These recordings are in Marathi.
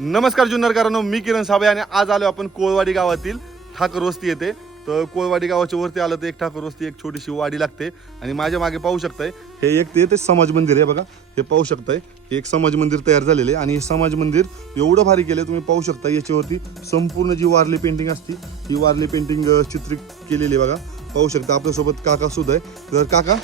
नमस्कार जुन्नरकरांनो, मी किरण साबळे आणि आज आलो आपण कोळवाडी गावातील ठाकर वस्ती येते. तर कोळवाडी गावाच्या वरती आलं तर एक ठाकर वस्ती, एक छोटीशी वाडी लागते आणि माझ्या मागे पाहू शकताय हे एक ते समाज मंदिर आहे बघा. हे पाहू शकताय हे एक समाज मंदिर तयार झालेले आणि हे समाज मंदिर एवढं भारी केलं तुम्ही पाहू शकता. याच्यावरती संपूर्ण जी वारली पेंटिंग असती ही वारली पेंटिंग चित्रित केलेली बघा. पाहू शकता आपल्यासोबत काका सुद्धा आहे. तर काका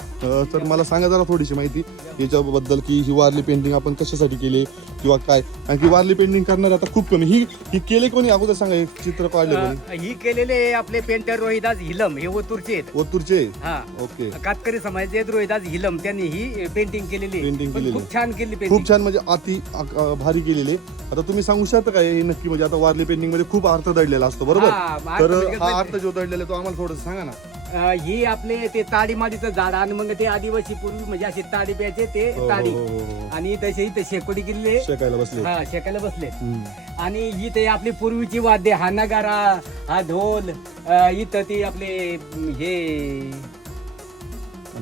तर मला सांगा जरा थोडीशी माहिती याच्याबद्दल की ही वारली पेंटिंग आपण कशासाठी केली किंवा काय. आणि की वारली पेंटिंग करणारे आता खूप कमी. ही केले कोणी अगोदर सांगा, हे चित्र काढले कोणी? ही केलेले आपले पेंटर रोहिदास हिलम, हे ओतूरचे आहेत. ओतूरचे? हा, ओके. कातकरी समाजाचे आहेत रोहिदास हिलम, त्यांनी ही पेंटिंग केलेली. पेंटिंग केलेली खूप छान केली पेंटिंग, खूप छान म्हणजे अति भारी केलेली. आता तुम्ही सांगू शकता काय हे नक्की म्हणजे आता वारली पेंटिंग मध्ये खूप अर्थ दडलेला असतो बरोबर. तर हा अर्थ जो दडलेला तो आम्हाला थोडं सांगा ना. ही आपले ते ताडी माडीचं झाड आणि मग ते आदिवासी पूर्वी म्हणजे असे ताडी प्यायचे ते ताडी आणि तसे इथे शेकोडी केलेले शेकायला बसले. हा, शेकायला बसले. आणि इथे आपली पूर्वीची वाद्य हा नगारा, हा ढोल, इथं ती आपले हे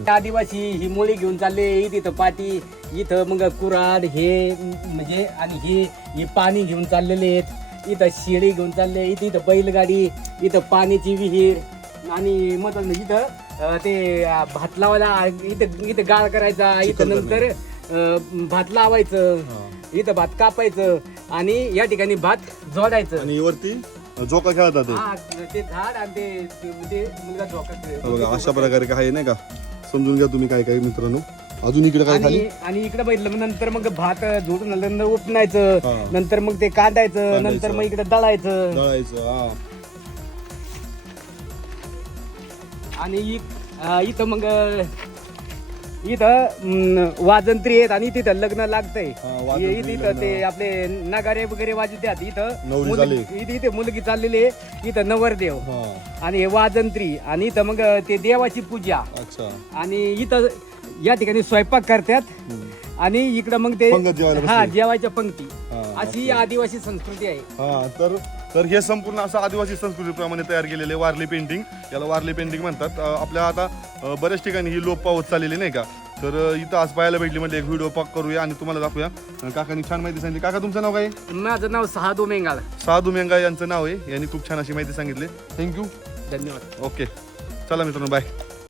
आदिवासी ही मोळी घेऊन चालले, इथं पाटी, इथं मग कुऱ्हाड हे म्हणजे आणि हे पाणी घेऊन चाललेले आहेत. इथं शेळी घेऊन चालले, इथं बैलगाडी, इथं पाण्याची विहीर आणि मग इथं ते भात लावायला इथं गाळ करायचा, इथं नंतर भात लावायचं, इथं भात कापायचं आणि या ठिकाणी भात जोडायचं आणि वरती झोका खेळतात. ते झाड आणि ते मुलगा झोका खेळतो बघा अशा प्रकारे काय नाही का. समजून घ्या तुम्ही काय काय मित्रांनो. अजून इकडे काय खाली आणि इकडे बघितलं नंतर मग भात जोडून नंतर उपणायचं, नंतर मग ते काढायचं, नंतर मग इकडे दळायचं. आणि इथं मग इथं वाजंत्री आहेत आणि तिथं लग्न लागतंय. इथं ते आपले नगारे वगैरे वाजतात. इथं मुलगी चाललेली आहे, इथं नवरदेव आणि हे वाजंत्री आणि इथं मग ते देवाची पूजा. आणि इथं या ठिकाणी स्वयंपाक करतात आणि इकडं मग ते जेवायच्या पंक्ती. अशी आदिवासी संस्कृती आहे. तर हे संपूर्ण असं आदिवासी संस्कृतीप्रमाणे तयार केलेले वारली पेंटिंग, याला वारली पेंटिंग म्हणतात. आपल्या आता बऱ्याच ठिकाणी ही लोप पावत चाललेली नाही का. तर इथं आज पाहायला भेटली म्हणजे एक व्हिडिओ पाक करूया आणि तुम्हाला दाखवूया. काकांनी छान माहिती सांगितली. काका तुमचं नाव काय? माझं नाव साधू मेंगाळ. साधू मेंगाळ यांचं नाव आहे. यांनी खूप छान अशी माहिती सांगितली. थँक्यू, धन्यवाद. ओके चला मित्रांनो, बाय.